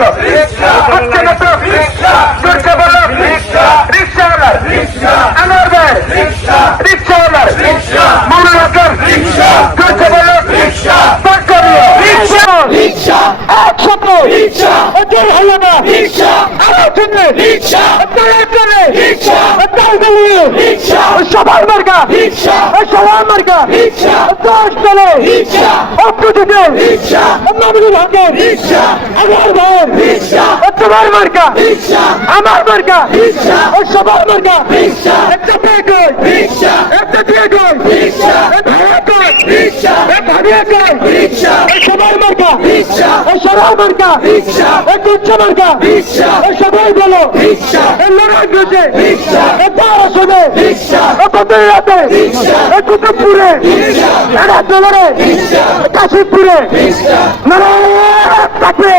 বলো হচ্ছে না তো জোরছে বলো রিক্সাওয়ালার আনোয়ার ভাই রিক্সাওয়ালার মৌলানা আকরাম জোরছে বলো রিক্সা একসাথে রিক্সা অজর হলো না রিক্সা আমার জন্য রিক্সা রিক্সা রিক্সা সবার মার্কা রিক্সা সবার মার্কা রিক্সা দশ দলে রিক্সা অপ্রতিতে রিক্সা নবীর ভাগে রিক্সা আমার ভাই রিক্সা তোমার মার্কা রিক্সা আমার মার্কা রিক্সা সবার মার্কা রিক্সা একটা পেয়ে রিক্সা একটা দিয়ে রিক্সা ভাড়া কই রিক্সা ভাড়া কই রিক্সা সবার মার্কা রিক্সা সবার মার্কা রিক্সা উচ্চ মার্কা রিক্সা সবাই বলো রিক্সা লড়াই গেছে রিক্সা তারা শোনে রিক্সা কবে রাতে রিক্সা কুতুবপুরে রিক্সা এরা দলরে রিক্সা কাশীপুরে রিক্সা নারায়ণ থাকবে